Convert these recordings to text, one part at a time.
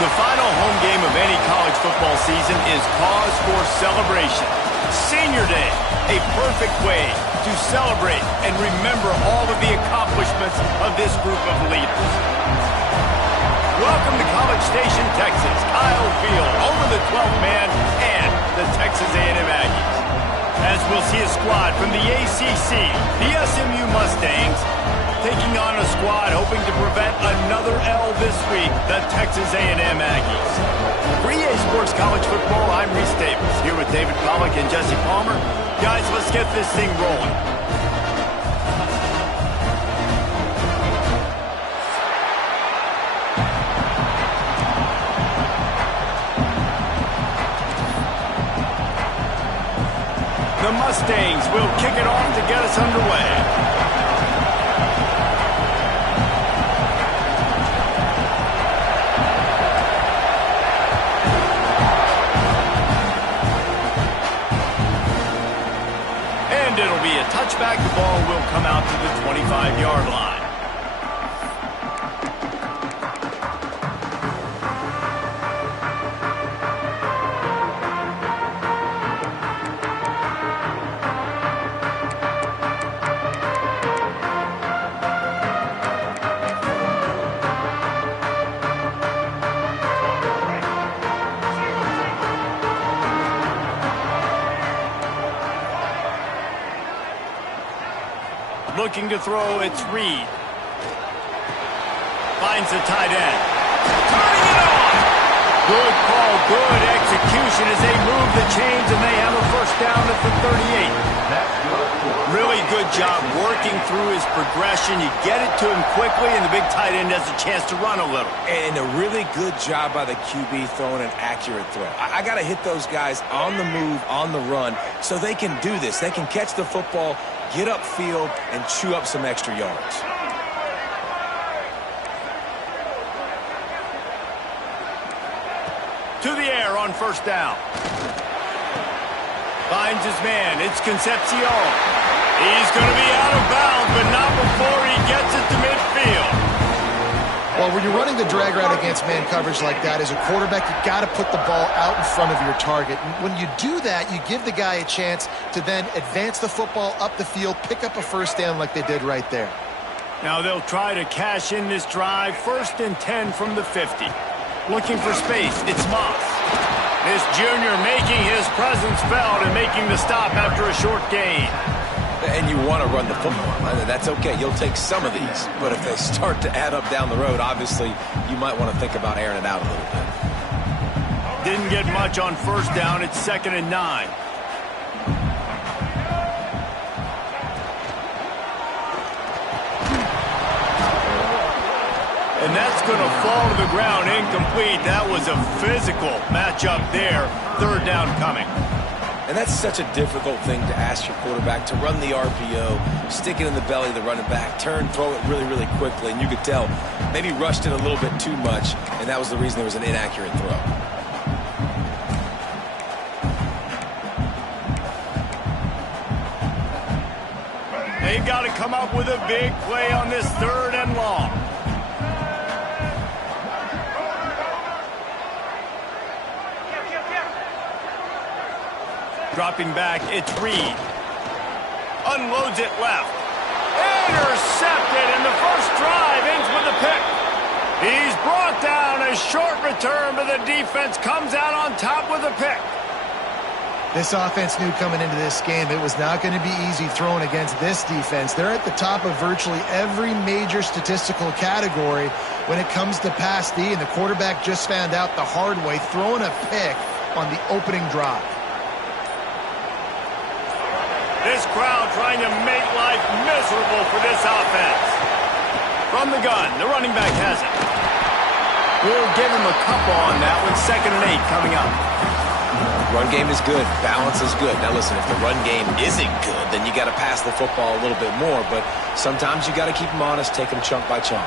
The final home game of any college football season is cause for celebration. Senior Day, a perfect way to celebrate and remember all of the accomplishments of this group of leaders. Welcome to College Station, Texas. Kyle Field over the 12th man and the Texas A&M Aggies. As we'll see a squad from the ACC, the SMU Mustangs, taking on a squad hoping to prevent another L this week, the Texas A&M Aggies. For EA Sports College Football, I'm Reese Davis, here with David Pollack and Jesse Palmer. Guys, let's get this thing rolling. The Mustangs will kick it off to get us underway. It'll be a touchback. The ball will come out to the 25-yard line. Looking to throw, it's Reed. Finds the tight end. Turning it on! Good call, good execution as they move the chains and they have a first down at the 38. Really good job working through his progression. You get it to him quickly and the big tight end has a chance to run a little. And a really good job by the QB throwing an accurate throw. I got to hit those guys on the move, on the run, so they can do this. They can catch the football, get upfield, and chew up some extra yards. To the air on first down. Finds his man. It's Concepcion. He's going to be out of bounds, but not before he gets it to midfield. Well, when you're running the drag route against man coverage like that, as a quarterback, you got to put the ball out in front of your target. And when you do that, you give the guy a chance to then advance the football up the field, pick up a first down like they did right there. Now they'll try to cash in this drive. 1st and 10 from the 50. Looking for space. It's Moss. This junior making his presence felt and making the stop after a short gain. And you want to run the football. That's okay. You'll take some of these. But if they start to add up down the road, obviously, you might want to think about airing it out a little bit. Didn't get much on first down. It's 2nd and 9. And that's going to fall to the ground incomplete. That was a physical matchup there. 3rd down coming. And that's such a difficult thing to ask your quarterback, to run the RPO, stick it in the belly of the running back, turn, throw it really, really quickly. And you could tell maybe rushed it a little bit too much, and that was the reason there was an inaccurate throw. They've got to come up with a big play on this 3rd and long. Dropping back, it's Reed. Unloads it left. Intercepted, and the first drive ends with a pick. He's brought down. A short return, but the defense comes out on top with a pick. This offense knew coming into this game it was not going to be easy throwing against this defense. They're at the top of virtually every major statistical category when it comes to pass D, and the quarterback just found out the hard way, throwing a pick on the opening drive. This crowd trying to make life miserable for this offense. From the gun, the running back has it. We'll give him a couple on that one. 2nd and 8 coming up. Run game is good. Balance is good. Now listen, if the run game isn't good, then you got to pass the football a little bit more. But sometimes you got to keep them honest, take them chunk by chunk.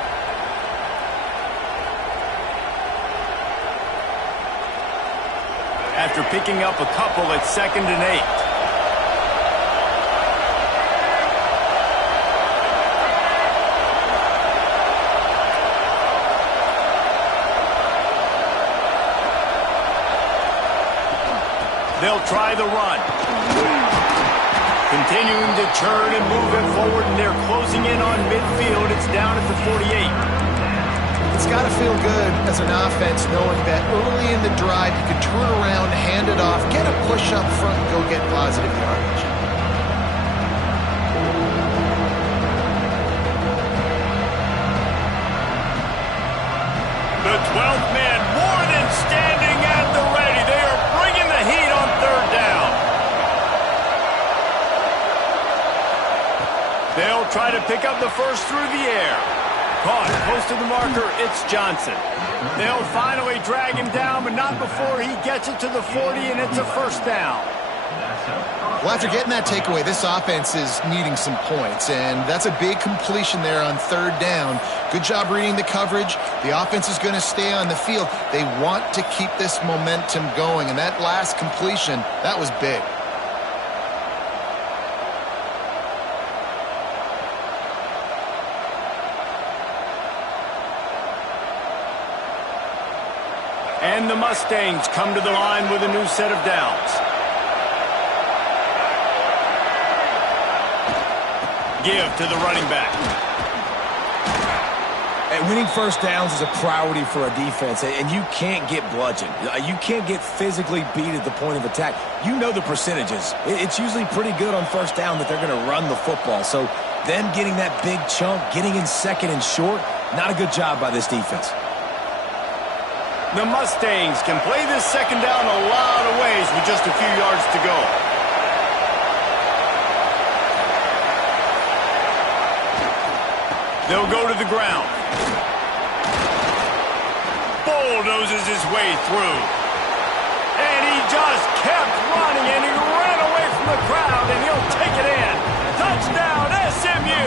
After picking up a couple, it's 2nd and 8. They'll try the run. Continuing to turn and move it forward, and they're closing in on midfield. It's down at the 48. It's got to feel good as an offense knowing that early in the drive you can turn around, hand it off, get a push up front, and go get positive yardage. The 12th man more than standing at the ready. They are bringing the heat on third down. They'll try to pick up the first through the air. Caught close to the marker, it's Johnson. They'll finally drag him down, but not before he gets it to the 40, and it's a first down. Well, after getting that takeaway, this offense is needing some points, and that's a big completion there on third down. Good job reading the coverage. The offense is going to stay on the field. They want to keep this momentum going, and that last completion, that was big. And the Mustangs come to the line with a new set of downs. Give to the running back. And winning first downs is a priority for a defense, and you can't get bludgeoned. You can't get physically beat at the point of attack. You know the percentages. It's usually pretty good on first down that they're going to run the football. So them getting that big chunk, getting in second and short, not a good job by this defense. The Mustangs can play this second down a lot of ways with just a few yards to go. They'll go to the ground. Bulldozes his way through. And he just kept running, and he ran away from the crowd, and he'll take it in. Touchdown, SMU!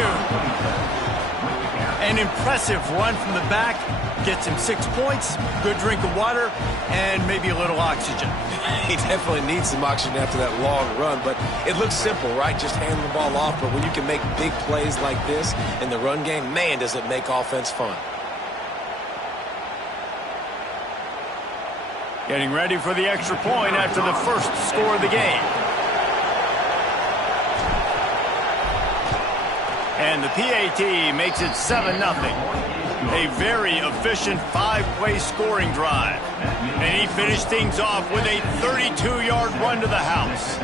An impressive run from the back. Gets him 6 points, good drink of water, and maybe a little oxygen. He definitely needs some oxygen after that long run, but it looks simple, right? Just hand the ball off, but when you can make big plays like this in the run game, man, does it make offense fun. Getting ready for the extra point after the first score of the game. And the PAT makes it 7-0. A very efficient 5-play scoring drive. And he finished things off with a 32-yard run to the house.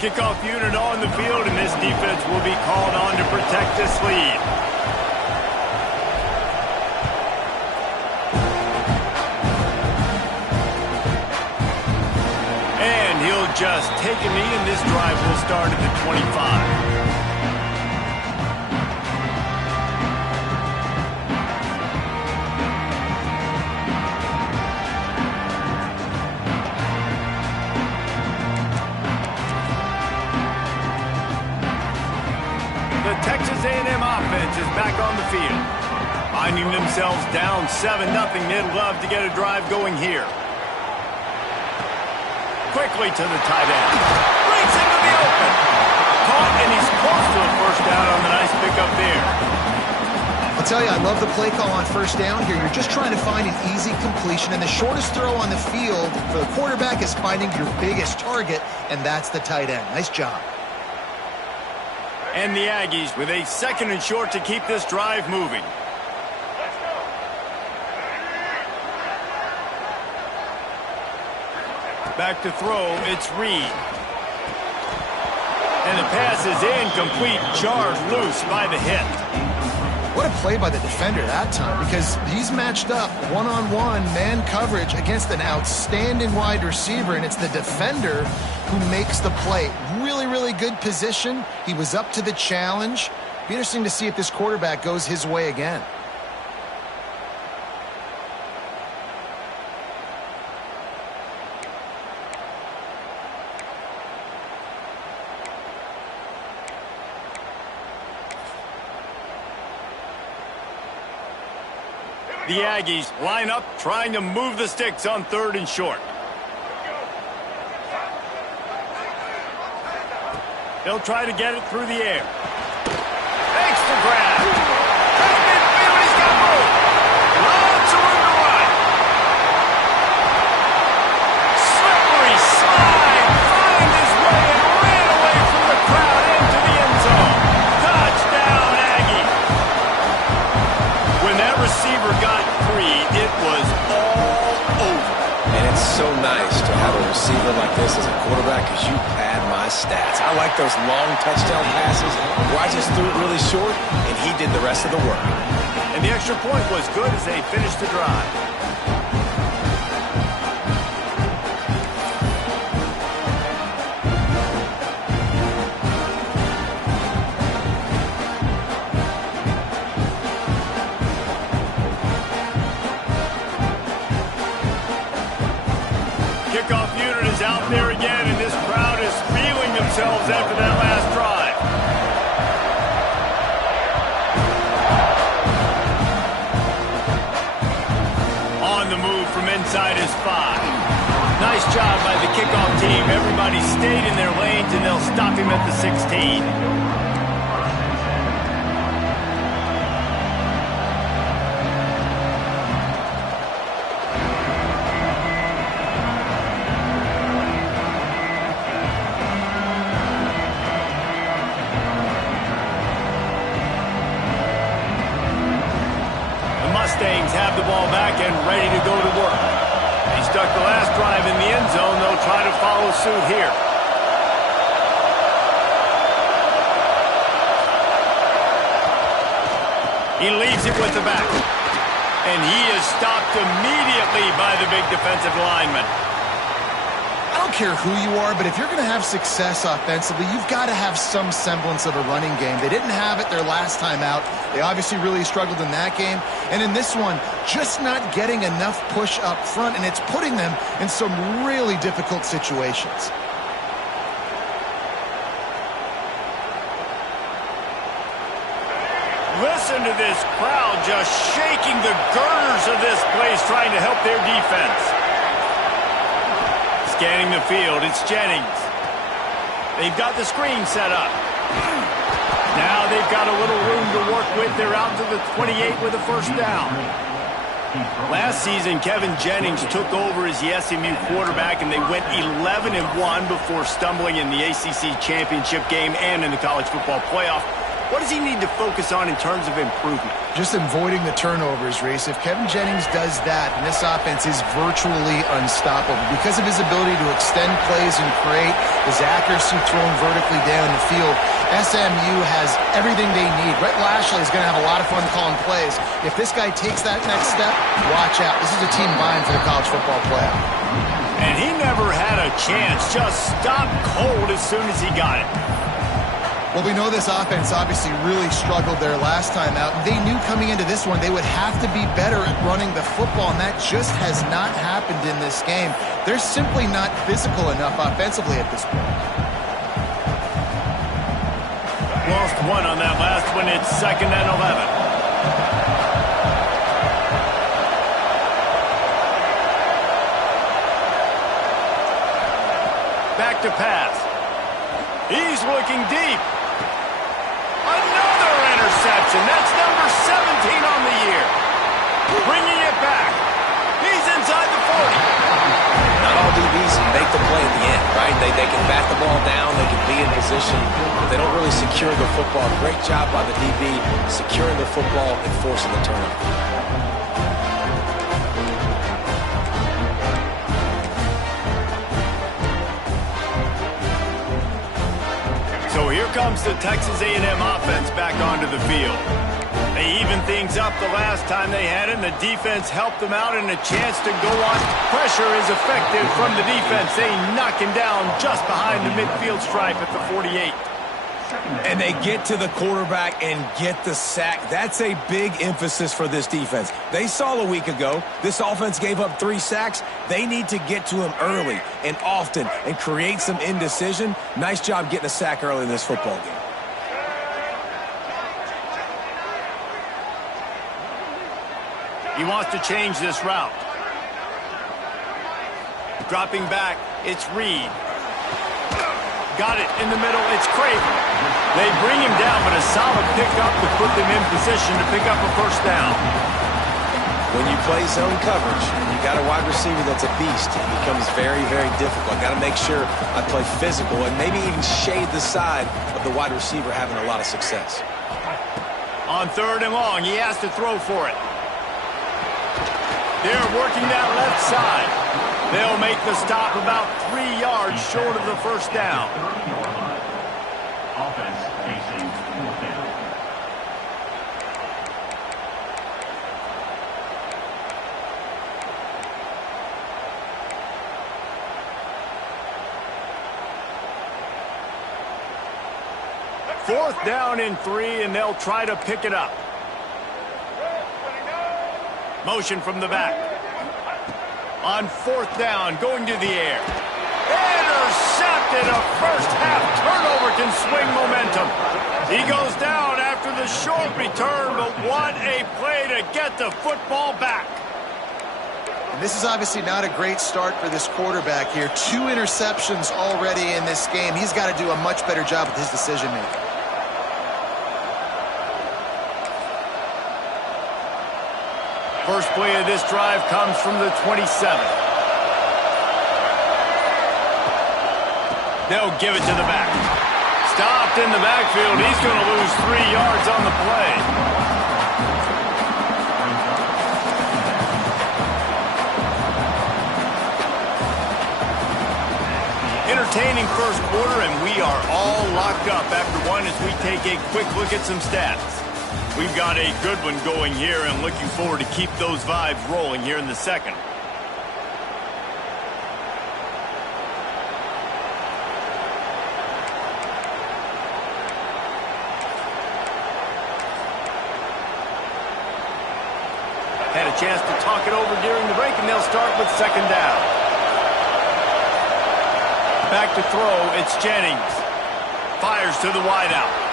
Kickoff unit on the field, and this defense will be called on to protect this lead. Just take a knee, and this drive will start at the 25. The Texas A&M offense is back on the field. Finding themselves down 7-0, they'd love to get a drive going here. Quickly to the tight end. Breaks into the open. Caught, and he's close to a first down on the nice pickup there. I'll tell you, I love the play call on first down here. You're just trying to find an easy completion, and the shortest throw on the field for the quarterback is finding your biggest target, and that's the tight end. Nice job. And the Aggies with a 2nd and short to keep this drive moving. Back to throw, it's Reed. And the pass is incomplete, jarred loose by the hit. What a play by the defender that time, because he's matched up one-on-one man coverage against an outstanding wide receiver, and it's the defender who makes the play. Really, really good position. He was up to the challenge. Be interesting to see if this quarterback goes his way again. The Aggies line up, trying to move the sticks on 3rd and short. They'll try to get it through the air. Makes the grab. He's got my stats. I like those long touchdown passes where I just threw it really short, and he did the rest of the work. And the extra point was good as they finished the drive. Kickoff unit is out there again, and this crowd is feeling themselves after that last drive. On the move from inside his 5. Nice job by the kickoff team. Everybody stayed in their lanes, and they'll stop him at the 16. Mustangs have the ball back and ready to go to work. He stuck the last drive in the end zone. They'll try to follow suit here. He leaves it with the back. And he is stopped immediately by the big defensive lineman. I don't care who you are, but if you're going to have success offensively, you've got to have some semblance of a running game. They didn't have it their last time out. They obviously really struggled in that game. And in this one, just not getting enough push up front, and it's putting them in some really difficult situations. Listen to this crowd just shaking the girders of this place, trying to help their defense. Scanning the field, it's Jennings. They've got the screen set up. Now they've got a little room to work with. They're out to the 28 with a first down. Last season, Kevin Jennings took over as the SMU quarterback, and they went 11-1 before stumbling in the ACC championship game and in the college football playoff. What does he need to focus on in terms of improvement? Just avoiding the turnovers, Reese. If Kevin Jennings does that, and this offense is virtually unstoppable because of his ability to extend plays and create, his accuracy thrown vertically down the field. SMU has everything they need. Brett Lashley is going to have a lot of fun calling plays. If this guy takes that next step, watch out. This is a team vying for the college football playoff. And he never had a chance. Just stopped cold as soon as he got it. Well, we know this offense obviously really struggled their last time out. They knew coming into this one they would have to be better at running the football, and that just has not happened in this game. They're simply not physical enough offensively at this point. Lost one on that last one. It's 2nd and 11. Back to pass. He's looking deep. Another interception. That's number 17 on the year. Bringing it back. He's inside the 40. Not all DBs make the play at the end, right? They can bat the ball down, they can be in position, but they don't really secure the football. Great job by the DB securing the football and forcing the turnover. So here comes the Texas A&M offense back onto the field. They evened things up the last time they had it, and the defense helped them out, and a chance to go on. Pressure is effective from the defense. They knock him down just behind the midfield stripe at the 48. And they get to the quarterback and get the sack. That's a big emphasis for this defense. They saw a week ago, this offense gave up 3 sacks. They need to get to him early and often and create some indecision. Nice job getting a sack early in this football game. He wants to change this route. Dropping back, it's Reed. Got it in the middle, it's Craven. They bring him down, but a solid pickup to put them in position to pick up a first down. When you play zone coverage, you got a wide receiver that's a beast. It becomes very, very difficult. Got to make sure I play physical and maybe even shade the side of the wide receiver having a lot of success. On 3rd and long, he has to throw for it. They're working that left side. They'll make the stop about 3 yards short of the first down. Offense facing fourth down. Fourth down and 3, and they'll try to pick it up. Motion from the back. On fourth down, going to the air. Intercepted. A first half turnover can swing momentum. He goes down after the short return, but what a play to get the football back. And this is obviously not a great start for this quarterback here. 2 interceptions already in this game. He's got to do a much better job with his decision-making. First play of this drive comes from the 27. They'll give it to the back. Stopped in the backfield. He's going to lose 3 yards on the play. Entertaining first quarter, and we are all locked up after one as we take a quick look at some stats. We've got a good one going here and looking forward to keep those vibes rolling here in the second. Had a chance to talk it over during the break, and they'll start with second down. Back to throw, it's Jennings. Fires to the wideout.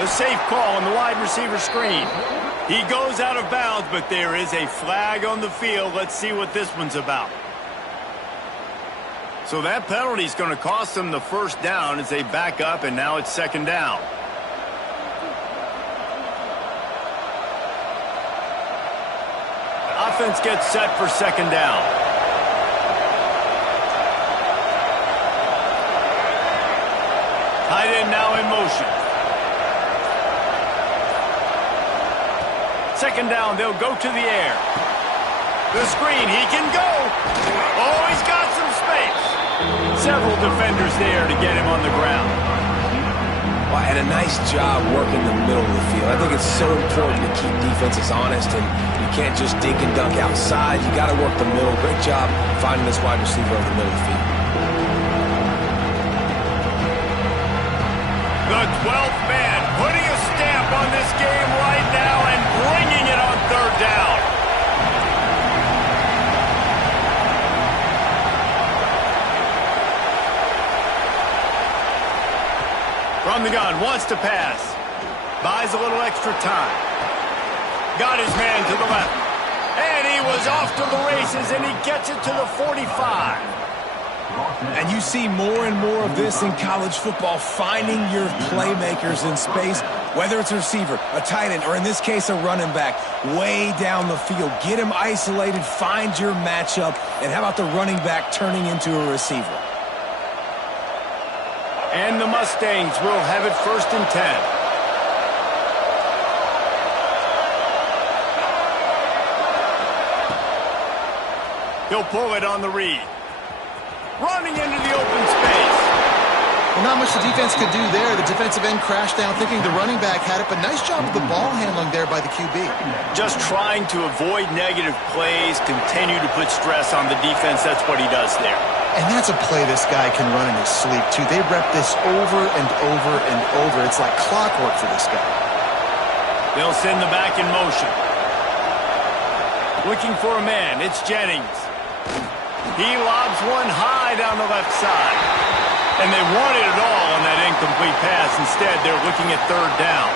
A safe call on the wide receiver screen. He goes out of bounds, but there is a flag on the field. Let's see what this one's about. So that penalty is going to cost them the first down as they back up, and now it's second down. Offense gets set for second down. Tight end now in motion. Second down, they'll go to the air. The screen, he can go. Oh, he's got some space. Several defenders there to get him on the ground. Well, and a nice job working the middle of the field. I think it's so important to keep defenses honest, and you can't just dink and dunk outside. You got to work the middle. Great job finding this wide receiver over the middle of the field. The 12th man putting a stamp on this game right now and bringing it on third down. From the gun, wants to pass. Buys a little extra time. Got his man to the left. And he was off to the races, and he gets it to the 45. And you see more and more of this in college football, finding your playmakers in space, whether it's a receiver, a tight end, or in this case, a running back, way down the field. Get him isolated, find your matchup, and how about the running back turning into a receiver? And the Mustangs will have it first and 10. He'll pull it on the read. Running into the open space. Well, not much the defense could do there. The defensive end crashed down thinking the running back had it, but nice job with the ball handling there by the QB. Just trying to avoid negative plays, continue to put stress on the defense. That's what he does there. And that's a play this guy can run in his sleep, too. They rep this over and over and over. It's like clockwork for this guy. They'll send the back in motion. Looking for a man. It's Jennings. He lobs one high down the left side. And they wanted it all on that incomplete pass. Instead, they're looking at third down.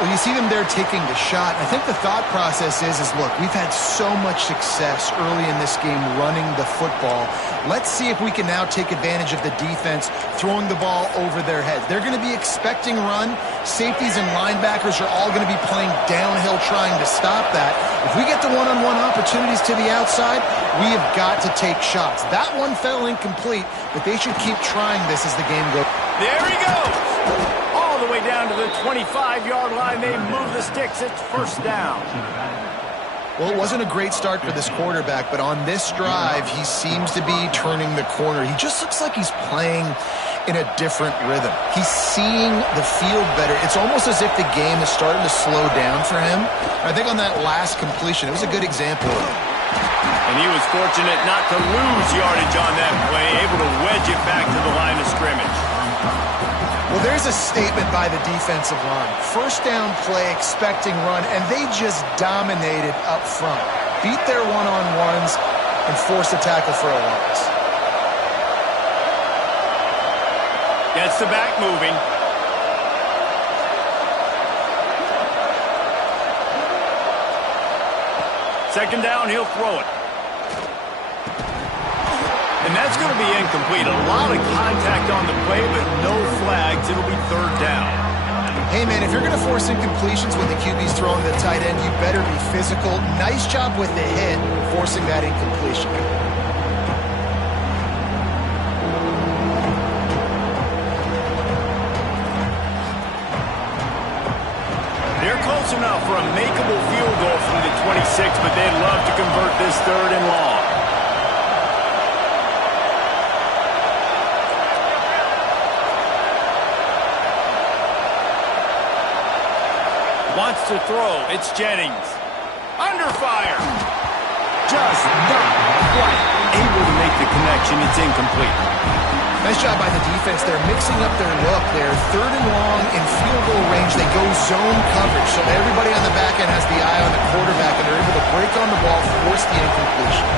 Well, you see them there taking the shot. I think the thought process is look, we've had so much success early in this game running the football. Let's see if we can now take advantage of the defense throwing the ball over their heads. They're going to be expecting run. Safeties and linebackers are all going to be playing downhill trying to stop that. If we get the one-on-one opportunities to the outside, we have got to take shots. That one fell incomplete, but they should keep trying this as the game goes. There he goes. All the way down to the 25-yard line. They move the sticks. It's first down. Well, it wasn't a great start for this quarterback, but on this drive, he seems to be turning the corner. He just looks like he's playing in a different rhythm. He's seeing the field better. It's almost as if the game is starting to slow down for him. I think on that last completion, it was a good example of it. And he was fortunate not to lose yardage on that play, able to wedge it back to the line of scrimmage. Well, there's a statement by the defensive line. First down play, expecting run, and they just dominated up front. Beat their one-on-ones and forced a tackle for a loss. Gets the back moving. Second down, he'll throw it. And that's going to be incomplete. A lot of contact on the play, but no flags. It'll be third down. Hey, man, if you're going to force incompletions when the QB's throwing the tight end, you better be physical. Nice job with the hit, forcing that incompletion. They're close enough for a makeable field goal from the 26, but they'd love to convert this third and long. Wants to throw. It's Jennings. Under fire. Just not quite able to make the connection. It's incomplete. Nice job by the defense. They're mixing up their look. They're third and long in field goal range. They go zone coverage. So everybody on the back end has the eye on the quarterback, and they're able to break on the ball, force the incompletion.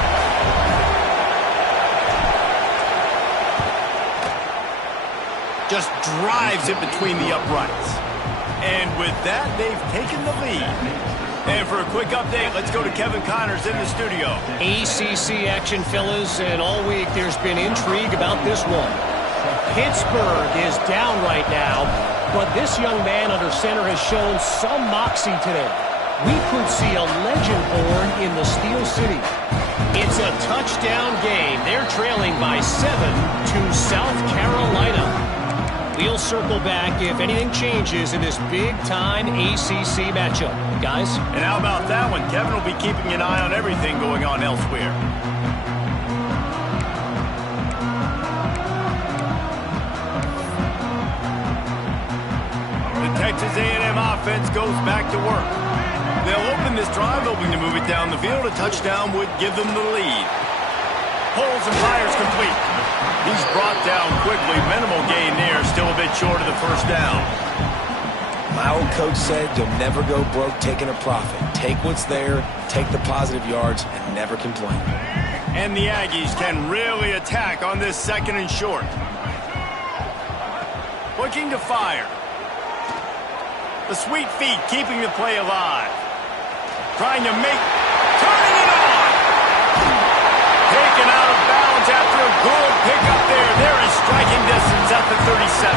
Just drives it between the uprights. And with that, they've taken the lead. And for a quick update, let's go to Kevin Connors in the studio. ACC action, fellas, and all week there's been intrigue about this one. Pittsburgh is down right now, but this young man under center has shown some moxie today. We could see a legend born in the Steel City. It's a touchdown game. They're trailing by 7 to South Carolina. We'll circle back if anything changes in this big-time ACC matchup. Guys? And how about that one? Kevin will be keeping an eye on everything going on elsewhere. The Texas A&M offense goes back to work. They'll open this drive, hoping to move it down the field. A touchdown would give them the lead. Pulls and fires complete. He's brought down quickly. Minimal gain there. Still a bit short of the first down. My old coach said you'll never go broke taking a profit. Take what's there, take the positive yards, and never complain. And the Aggies can really attack on this second and short. Looking to fire. The sweet feet keeping the play alive. Trying to make... Turning it on! Taken out of bounds after a good pickup there. There is striking distance at the 37.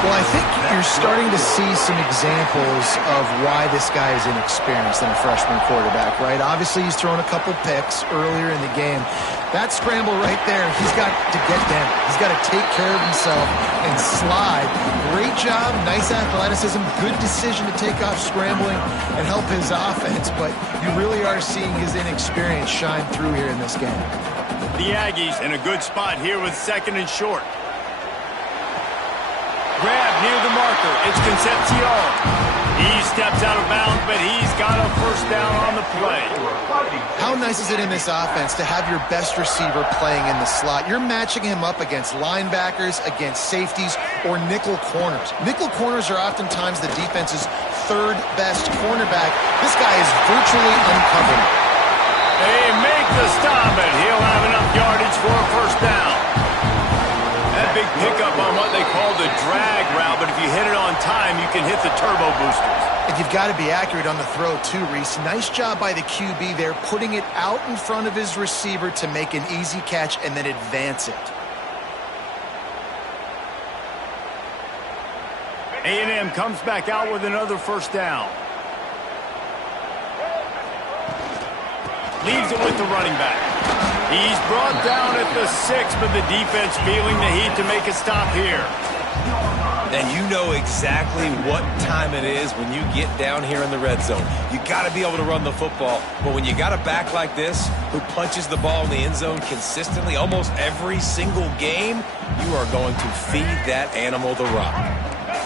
Well, I think you're starting to see some examples of why this guy is inexperienced than a freshman quarterback, right? Obviously, he's thrown a couple picks earlier in the game. That scramble right there, he's got to get down. He's got to take care of himself and slide. Great job, nice athleticism, good decision to take off scrambling and help his offense, but you really are seeing his inexperience shine through here in this game. The Aggies in a good spot here with second and short. Grab near the marker. It's Concepcion. He steps out of bounds, but he's got a first down on the play. How nice is it in this offense to have your best receiver playing in the slot? You're matching him up against linebackers, against safeties, or nickel corners. Nickel corners are oftentimes the defense's third best cornerback. This guy is virtually uncovered. They make the stop, and he'll have enough yardage for a first down. That big pickup on what they call the drag route, but if you hit it on time, you can hit the turbo boosters. And you've got to be accurate on the throw too, Reese. Nice job by the QB there, putting it out in front of his receiver to make an easy catch and then advance it. A&M comes back out with another first down. Leaves it with the running back. He's brought down at the 6, but the defense feeling the heat to make a stop here. The And you know exactly what time it is when you get down here in the red zone. You got to be able to run the football. But when you got a back like this who punches the ball in the end zone consistently almost every single game, you are going to feed that animal the rock.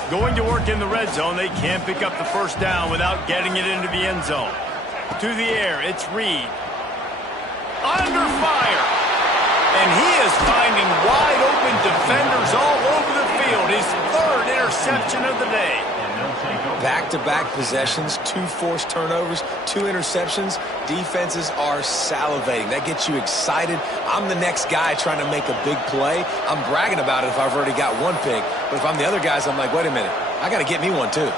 Going to work in the red zone, they can't pick up the first down without getting it into the end zone. To the air, it's Reed. Under fire. And he is finding wide open defenders all over the field. His third interception of the day. Back-to-back possessions, 2 forced turnovers, 2 interceptions. Defenses are salivating. That gets you excited. I'm the next guy trying to make a big play. I'm bragging about it if I've already got 1 pick. But if I'm the other guys, I'm like, wait a minute. I got to get me one too.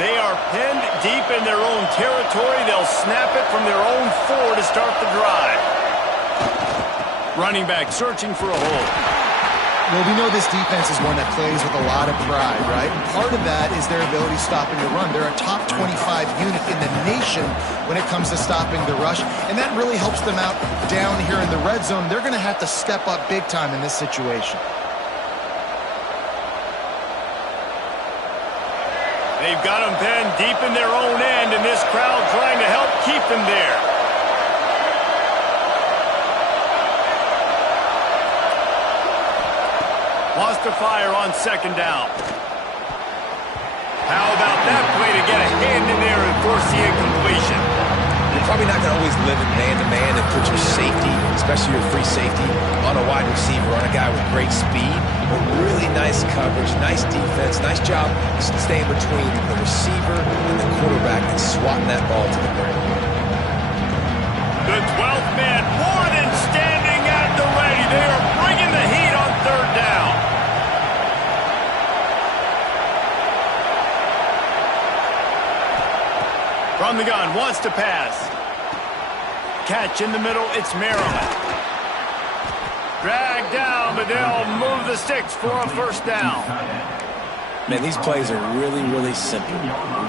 They are pinned deep in their own territory. They'll snap it from their own 4 to start the drive. Running back searching for a hole. Well, we know this defense is one that plays with a lot of pride, right? And part of that is their ability stopping the run. They're a top 25 unit in the nation when it comes to stopping the rush, and that really helps them out down here in the red zone. They're going to have to step up big time in this situation. They've got them pinned deep in their own end, and this crowd trying to help keep them there. Wants to fire on second down. How about that play to get a hand in there and force the incompletion? You're probably not going to always live in man-to-man and put your safety, especially your free safety, on a wide receiver, on a guy with great speed, but really nice coverage, nice defense, nice job staying between the receiver and the quarterback and swatting that ball to the ground. The 12th man more than standing at the ready. They are bringing the heat on third down. From the gun, wants to pass. Catch in the middle, it's Maryland. Dragged down, but they'll move the sticks for a first down. Man, these plays are really, really simple.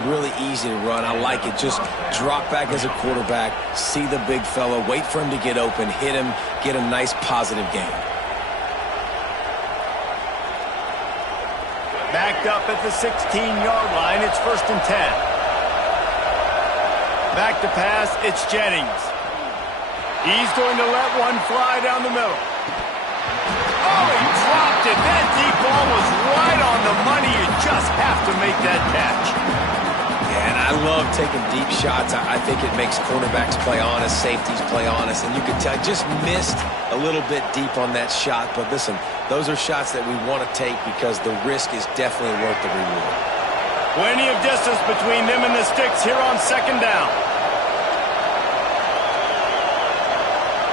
Really easy to run. I like it. Just drop back as a quarterback, see the big fella, wait for him to get open, hit him, get a nice positive gain. Backed up at the 16-yard line, it's 1st and 10. Back to pass, it's Jennings. He's going to let one fly down the middle. Oh, he dropped it. That deep ball was right on the money. You just have to make that catch. Yeah, and I love taking deep shots. I think it makes cornerbacks play honest, safeties play honest, and you can tell I just missed a little bit deep on that shot. But listen, those are shots that we want to take because the risk is definitely worth the reward. Plenty of distance between them and the sticks here on second down.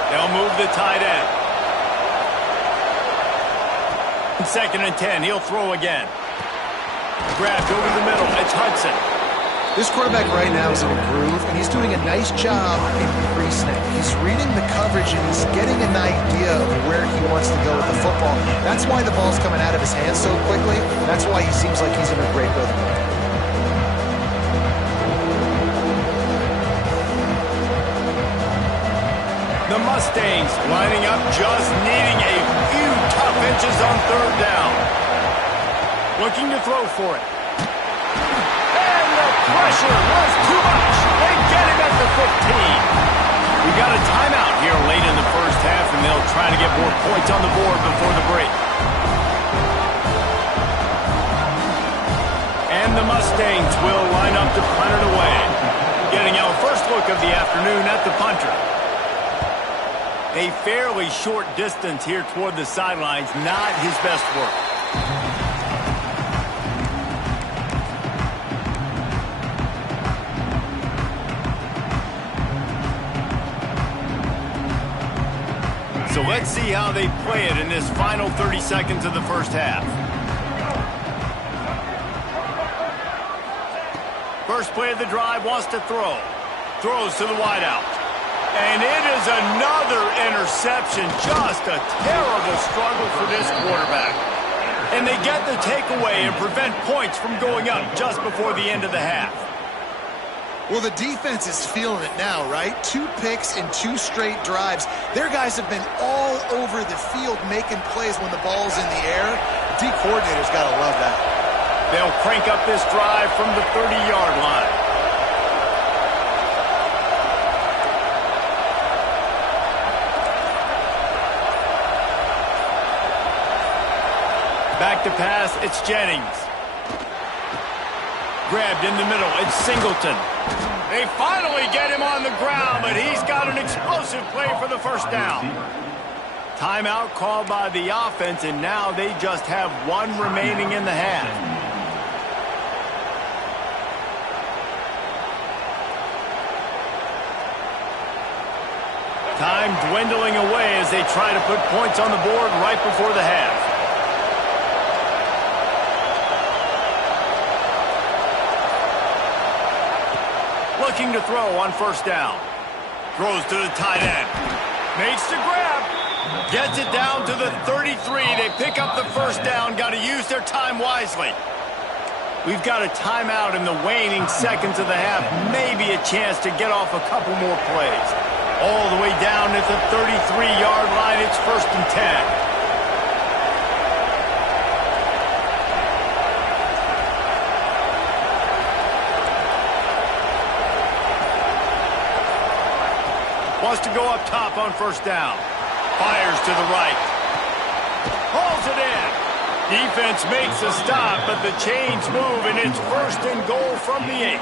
They'll move the tight end. 2nd and 10, he'll throw again. Grabbed over the middle, it's Hudson. This quarterback right now is in a groove, and he's doing a nice job in pre-snap. He's reading the coverage, and he's getting an idea of where he wants to go with the football. That's why the ball's coming out of his hands so quickly. That's why he seems like he's in a great rhythm. The Mustangs lining up, just needing a few tough inches on third down. Looking to throw for it. And the pressure was too much. They get him at the 15. We got a timeout here late in the first half, and they'll try to get more points on the board before the break. And the Mustangs will line up to punt it away. Getting our first look of the afternoon at the punter. A fairly short distance here toward the sidelines, not his best work. So let's see how they play it in this final 30 seconds of the first half. First play of the drive, wants to throw. Throws to the wideout. And it is another interception. Just a terrible struggle for this quarterback. And they get the takeaway and prevent points from going up just before the end of the half. Well, the defense is feeling it now, right? 2 picks in 2 straight drives. Their guys have been all over the field making plays when the ball's in the air. D coordinator's got to love that. They'll crank up this drive from the 30-yard line. Back to pass, it's Jennings. Grabbed in the middle, it's Singleton. They finally get him on the ground, but he's got an explosive play for the first down. Timeout called by the offense, and now they just have one remaining in the half. Time dwindling away as they try to put points on the board right before the half. Looking to throw on first down. Throws to the tight end. Makes the grab. Gets it down to the 33. They pick up the first down. Got to use their time wisely. We've got a timeout in the waning seconds of the half. Maybe a chance to get off a couple more plays. All the way down at the 33-yard line. It's 1st and 10. Wants to go up top on first down. Fires to the right. Hauls it in. Defense makes a stop, but the chains move, and it's 1st and goal from the 8.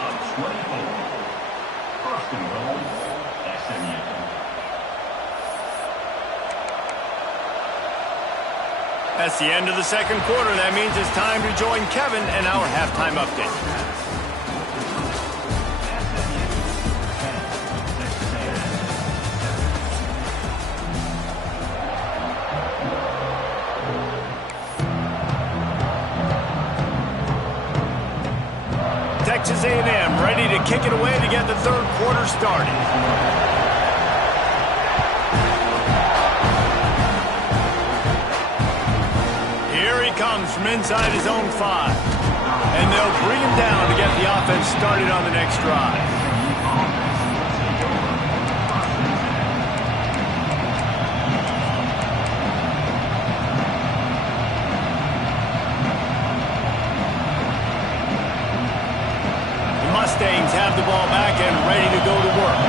1st and goal, SMU. That's the end of the second quarter. That means it's time to join Kevin and our halftime update. Texas A&M ready to kick it away to get the third quarter started. Here he comes from inside his own 5. And they'll bring him down to get the offense started on the next drive. Mustangs have the ball back and ready to go to work.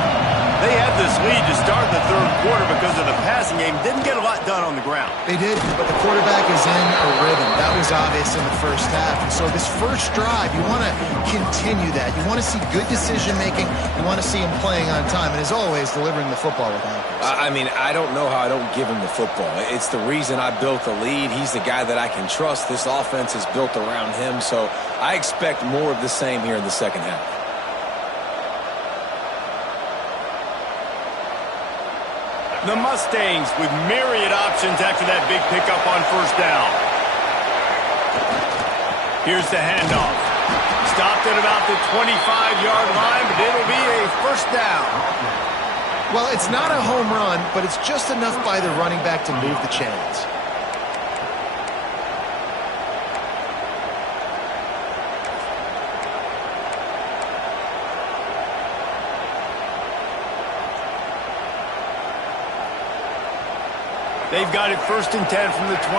They had this lead to start the third quarter because of the passing game. Didn't get a lot done on the ground. They did, but the quarterback is in a rhythm. That was obvious in the first half. And so this first drive, you want to continue that. You want to see good decision-making. You want to see him playing on time. And as always, delivering the football with accuracy. I mean, I don't know how I don't give him the football. It's the reason I built the lead. He's the guy that I can trust. This offense is built around him. So I expect more of the same here in the second half. The Mustangs with myriad options after that big pickup on first down. Here's the handoff. Stopped at about the 25-yard line, but it'll be a first down. Well, it's not a home run, but it's just enough by the running back to move the chains. They've got it 1st and 10 from the 25.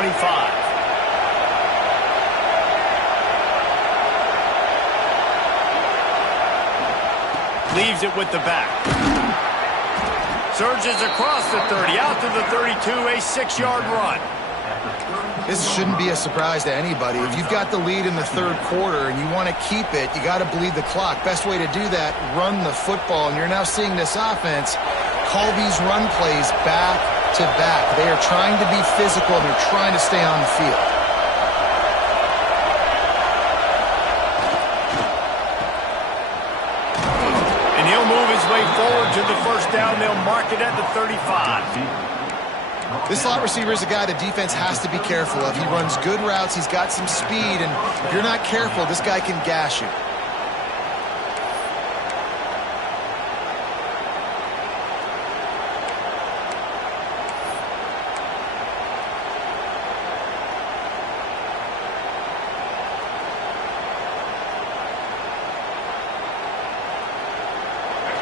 Leaves it with the back. Surges across the 30, out to the 32, a 6-yard run. This shouldn't be a surprise to anybody. If you've got the lead in the third quarter and you want to keep it, you got to bleed the clock. Best way to do that, run the football. And you're now seeing this offense call these run plays back to back. They are trying to be physical, and they're trying to stay on the field. And he'll move his way forward to the first down. They'll mark it at the 35. This slot receiver is a guy the defense has to be careful of. He runs good routes. He's got some speed, and if you're not careful, this guy can gash you.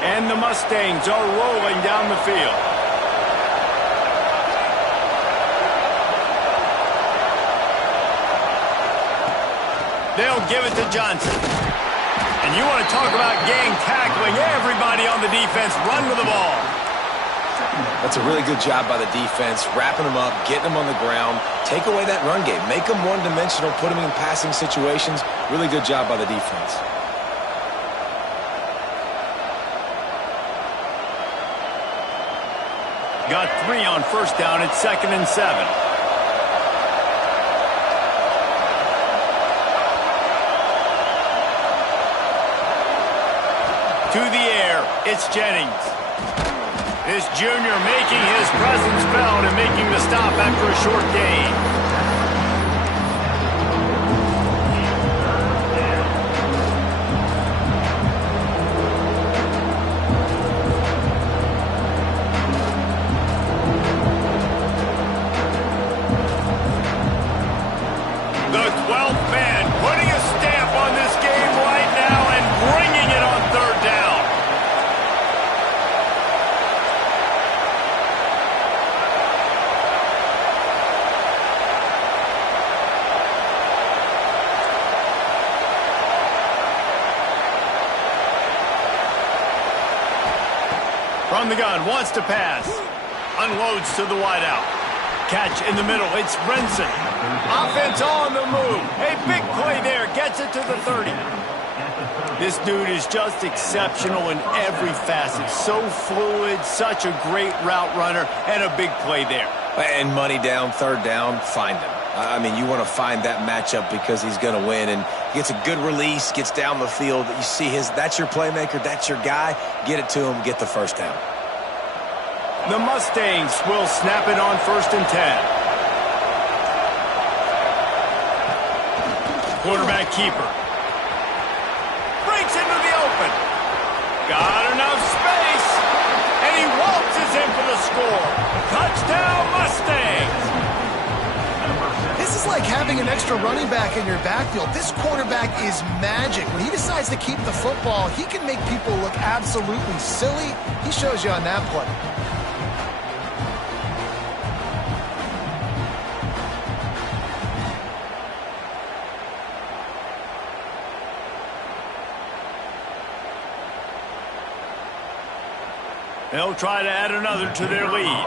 And the Mustangs are rolling down the field. They'll give it to Johnson. And you want to talk about gang tackling. Everybody on the defense run with the ball. That's a really good job by the defense, wrapping them up, getting them on the ground, take away that run game, make them one-dimensional, put them in passing situations. Really good job by the defense. Got 3 on first down. It's 2nd and 7. To the air, it's Jennings. This junior making his presence felt and making the stop after a short gain. The 12th man putting a stamp on this game right now and bringing it on 3rd down. From the gun, wants to pass. Unloads to the wideout. Catch in the middle, it's Brinson. Offense on the move. A big play there, gets it to the 30. This dude is just exceptional in every facet. So fluid, such a great route runner, and a big play there. And money down, 3rd down, find him. I mean, you want to find that matchup because he's going to win, and he gets a good release, gets down the field. You see that's your playmaker, that's your guy. Get it to him, get the 1st down. The Mustangs will snap it on 1st and 10. Quarterback keeper. Breaks into the open. Got enough space. And he waltzes in for the score. Touchdown Mustangs. This is like having an extra running back in your backfield. This quarterback is magic. When he decides to keep the football, he can make people look absolutely silly. He shows you on that play. They'll try to add another to their lead.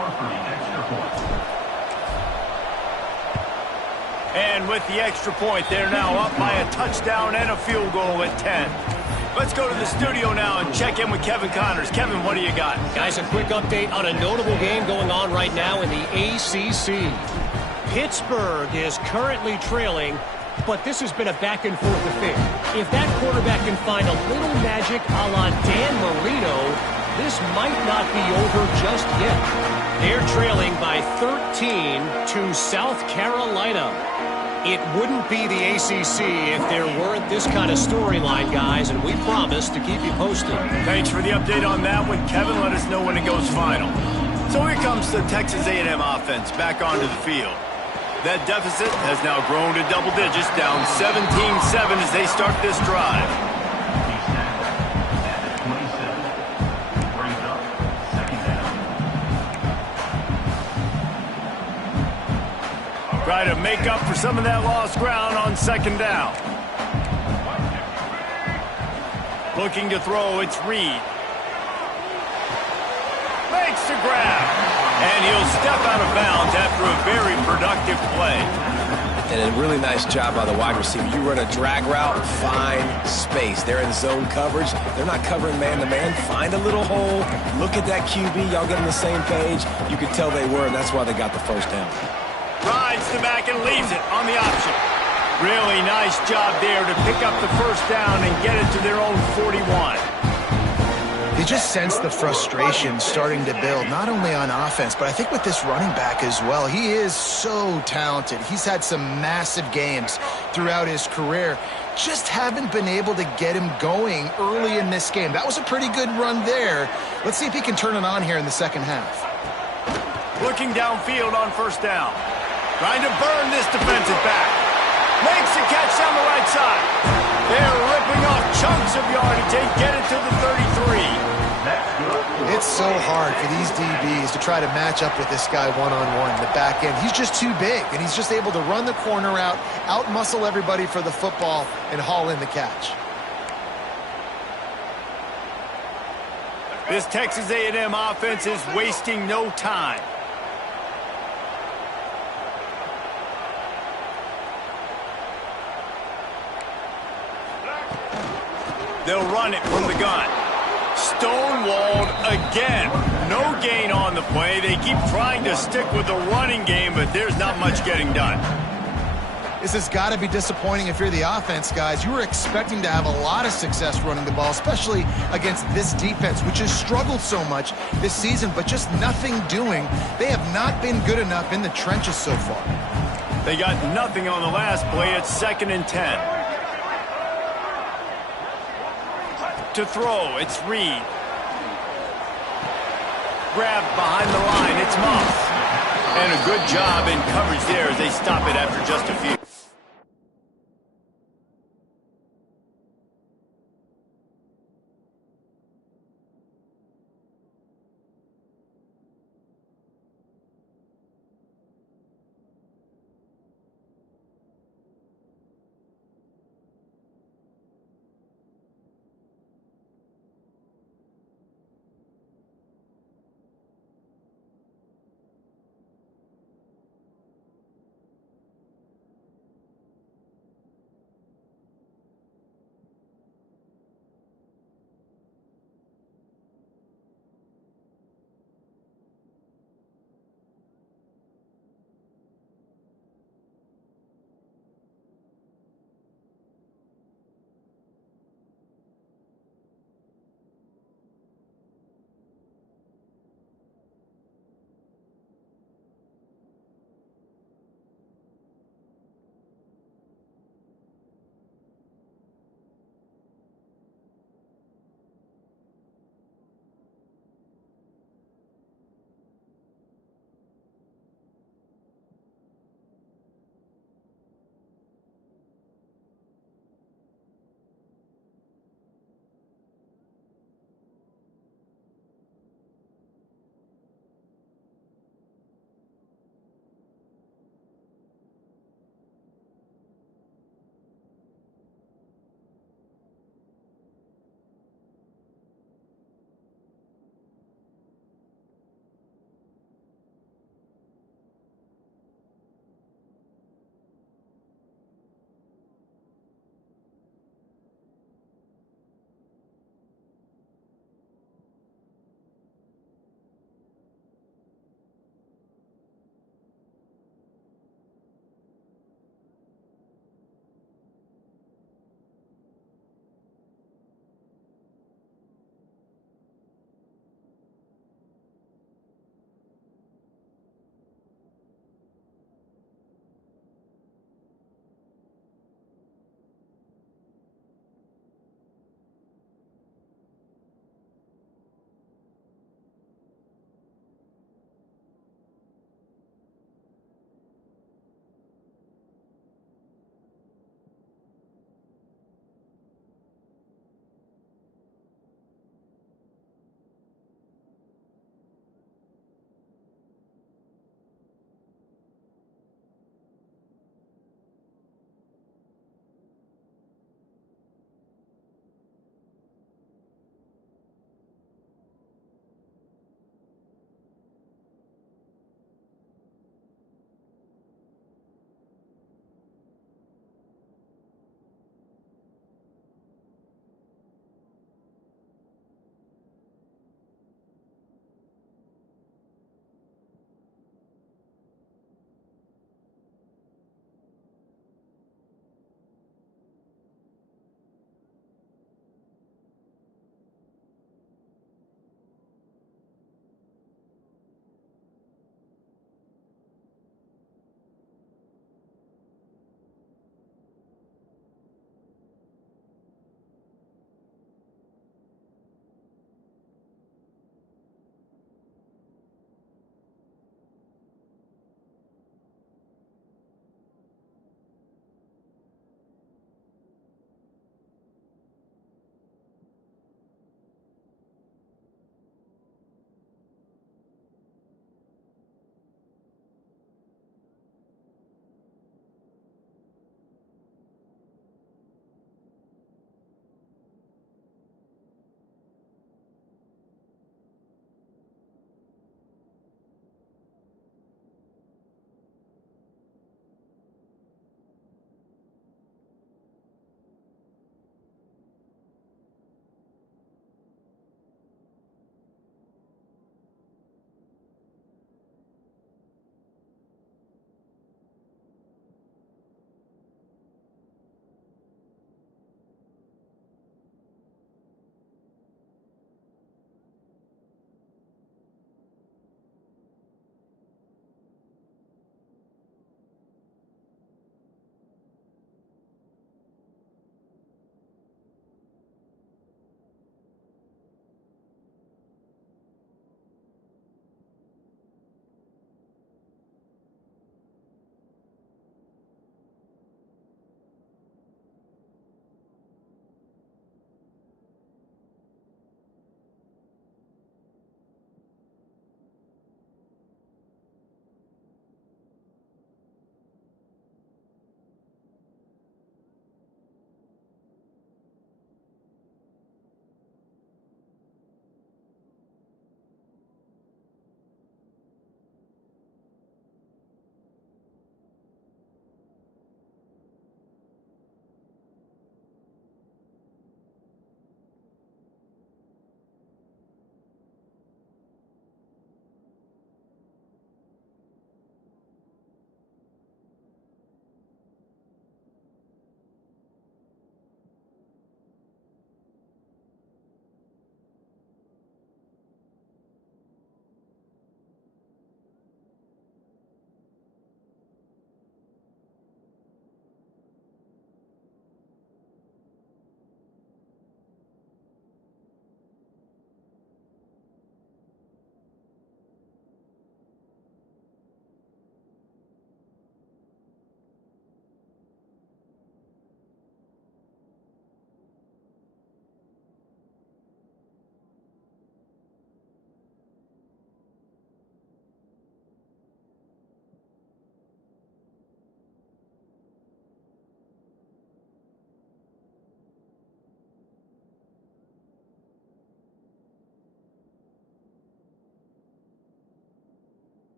And with the extra point, they're now up by a touchdown and a field goal at 10. Let's go to the studio now and check in with Kevin Connors. Kevin, what do you got? Guys, a quick update on a notable game going on right now in the ACC. Pittsburgh is currently trailing, but this has been a back-and-forth affair. If that quarterback can find a little magic a la Dan Marino, this might not be over just yet. They're trailing by 13 to South Carolina. It wouldn't be the ACC if there weren't this kind of storyline, guys, and we promise to keep you posted. Thanks for the update on that one, Kevin. Let us know when it goes final. So here comes the Texas A&M offense back onto the field. That deficit has now grown to double digits, down 17-7 as they start this drive. Try to make up for some of that lost ground on 2nd down. Looking to throw, it's Reed. Makes the grab. And he'll step out of bounds after a very productive play. And a really nice job by the wide receiver. You run a drag route, find space. They're in zone coverage. They're not covering man-to-man. Find a little hole. Look at that QB. Y'all get on the same page. You could tell they were, and that's why they got the 1st down. Rides the back and leaves it on the option. Really nice job there to pick up the 1st down and get it to their own 41. You just sense the frustration starting to build, not only on offense, but I think with this running back as well. He is so talented. He's had some massive games throughout his career. Just haven't been able to get him going early in this game. That was a pretty good run there. Let's see if he can turn it on here in the 2nd half. Looking downfield on 1st down. Trying to burn this defensive back. Makes the catch down the right side. They're ripping off chunks of yardage. They get it to the 33. It's so hard for these DBs to try to match up with this guy one-on-one in the back end. He's just too big, and he's just able to run the corner out, out-muscle everybody for the football, and haul in the catch. This Texas A&M offense is wasting no time. They'll run it from the gun. Stonewalled again. No gain on the play. They keep trying to stick with the running game, but there's not much getting done. This has got to be disappointing if you're the offense, guys. You were expecting to have a lot of success running the ball, especially against this defense, which has struggled so much this season, but just nothing doing. They have not been good enough in the trenches so far. They got nothing on the last play. It's 2nd and 10. To throw, it's Reed. Grabbed behind the line, it's Moss. And a good job in coverage there as they stop it after just a few.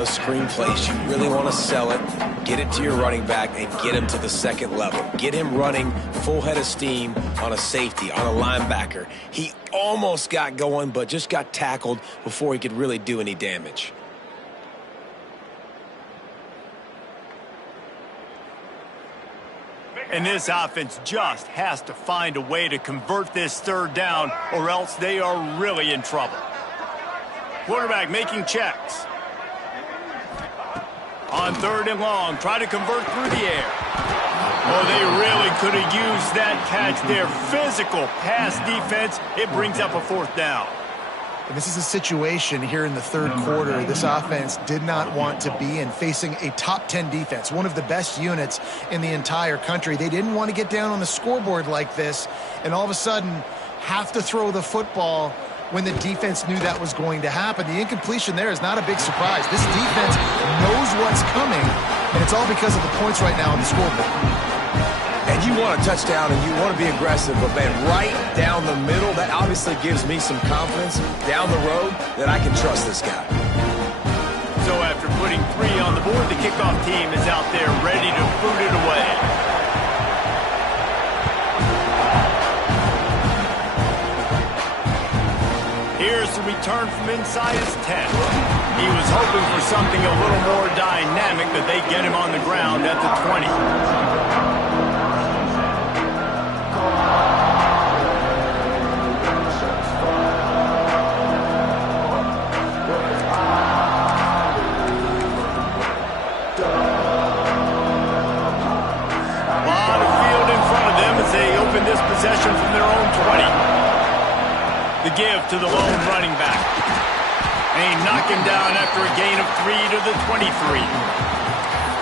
those screen plays, you really want to sell it, get it to your running back, and get him to the second level. Get him running full head of steam on a safety, on a linebacker. He almost got going, but just got tackled before he could really do any damage. And this offense just has to find a way to convert this third down, or else they are really in trouble. Quarterback making checks. On 3rd and long, try to convert through the air. Oh, they really could have used that catch there. Physical pass defense. It brings up a 4th down. And this is a situation here in the 3rd quarter this offense did not want to be in, facing a top 10 defense, one of the best units in the entire country. They didn't want to get down on the scoreboard like this and all of a sudden have to throw the football when the defense knew that was going to happen. The incompletion there is not a big surprise. This defense knows what's coming, and it's all because of the points right now on the scoreboard. And you want a touchdown and you want to be aggressive, but man, right down the middle, that obviously gives me some confidence down the road that I can trust this guy. So after putting 3 on the board, the kickoff team is out there ready to boot it away. Here's the return from inside his 10. He was hoping for something a little more dynamic, but they get him on the ground at the 20. This possession from their own 20. The give to the lone running back. And he knocked him down after a gain of 3 to the 23.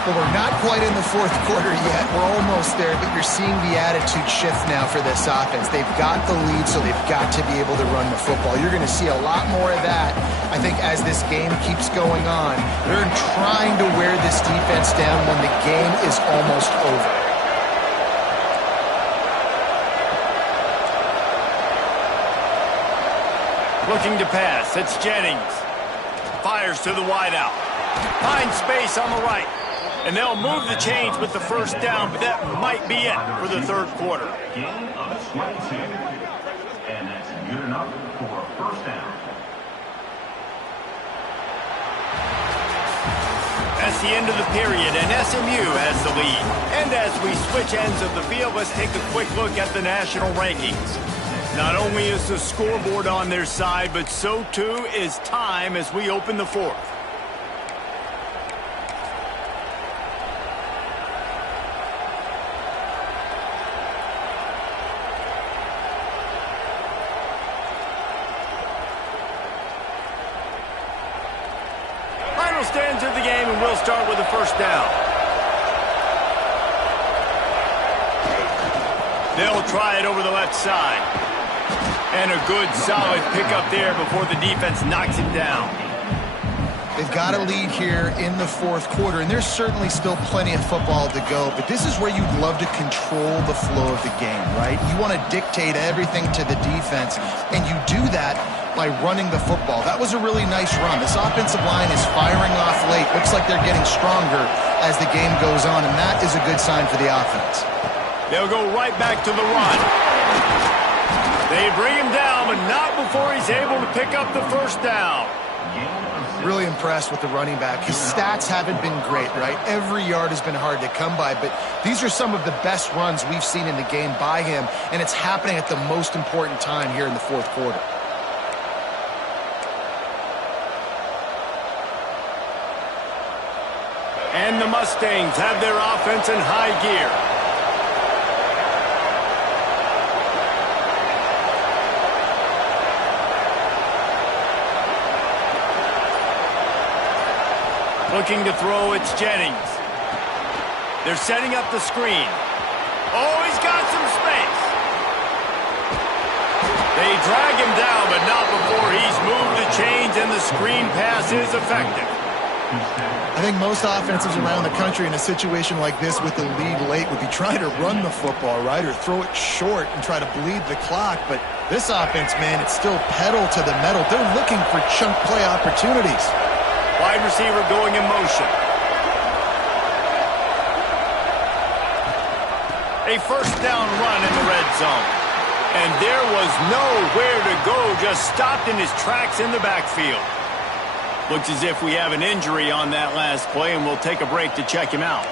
Well, we're not quite in the 4th quarter yet. We're almost there, but you're seeing the attitude shift now for this offense. They've got the lead, so they've got to be able to run the football. You're going to see a lot more of that, I think, as this game keeps going on. They're trying to wear this defense down when the game is almost over. Looking to pass, it's Jennings. Fires to the wideout. Finds space on the right. And they'll move the chains with the 1st down, but that might be it for the 3rd quarter. Gain of 22. And that's good enough for a 1st down. That's the end of the period, and SMU has the lead. And as we switch ends of the field, let's take a quick look at the national rankings. Not only is the scoreboard on their side, but so too is time as we open the 4th. Final stands of the game, and we'll start with the 1st down. They'll try it over the left side. And a good, solid pickup there before the defense knocks him down. They've got a lead here in the 4th quarter, and there's certainly still plenty of football to go, but this is where you'd love to control the flow of the game, right? You want to dictate everything to the defense, and you do that by running the football. That was a really nice run. This offensive line is firing off late. Looks like they're getting stronger as the game goes on, and that is a good sign for the offense. They'll go right back to the run. They bring him down, but not before he's able to pick up the 1st down. Really impressed with the running back. His stats haven't been great, right? Every yard has been hard to come by, but these are some of the best runs we've seen in the game by him, and it's happening at the most important time here in the 4th quarter. And the Mustangs have their offense in high gear. Looking to throw, it's Jennings. They're setting up the screen. Oh, he's got some space. They drag him down, but not before he's moved the chains, and the screen pass is effective. I think most offenses around the country in a situation like this with the lead late would be trying to run the football, right, or throw it short and try to bleed the clock. But this offense, man, it's still pedal to the metal. They're looking for chunk play opportunities. Wide receiver going in motion. A first down run in the red zone. And there was nowhere to go, just stopped in his tracks in the backfield. Looks as if we have an injury on that last play, and we'll take a break to check him out.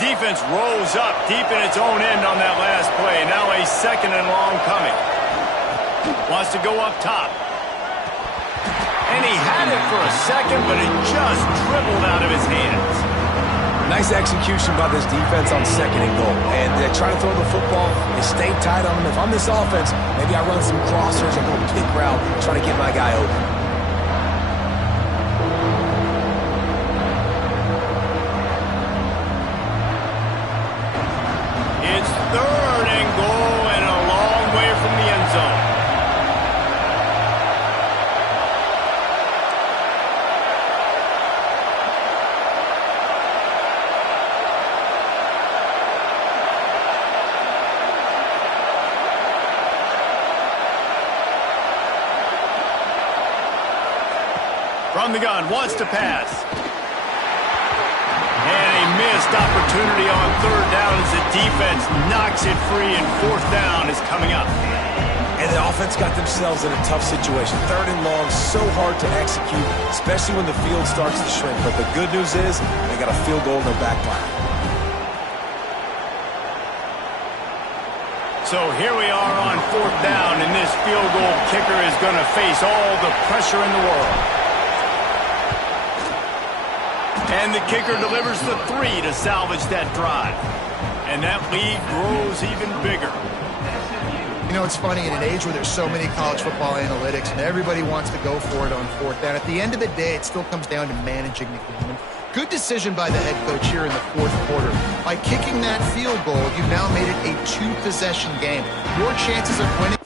Defense rolls up deep in its own end on that last play. Now a second and long coming. Wants to go up top. And he had it for a second, but it just dribbled out of his hands. Nice execution by this defense on second and goal. And they try to throw the football. They stay tight on him. If I'm this offense, maybe I run some crossers and go pick route, try to get my guy open. It's third and goal and a long way from the end zone. From the gun, wants to pass. And a missed opportunity on third down as the defense knocks it free, and fourth down is coming up. And the offense got themselves in a tough situation. Third and long, so hard to execute, especially when the field starts to shrink. But the good news is they got a field goal in their back pocket. So here we are on fourth down, and this field goal kicker is going to face all the pressure in the world. And the kicker delivers the 3 to salvage that drive. And that lead grows even bigger. You know, it's funny, in an age where there's so many college football analytics and everybody wants to go for it on fourth down, at the end of the day, it still comes down to managing the game. Good decision by the head coach here in the fourth quarter. By kicking that field goal, you've now made it a 2-possession game. Your chances of winning...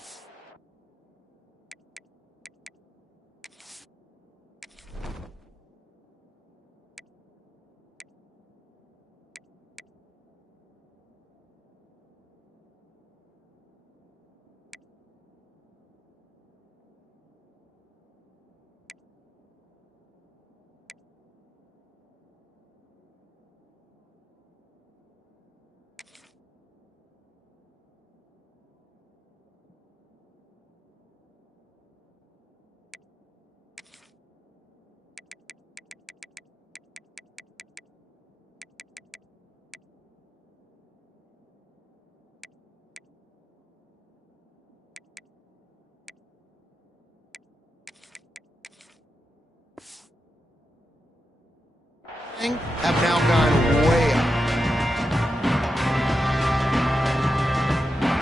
have now gone way up.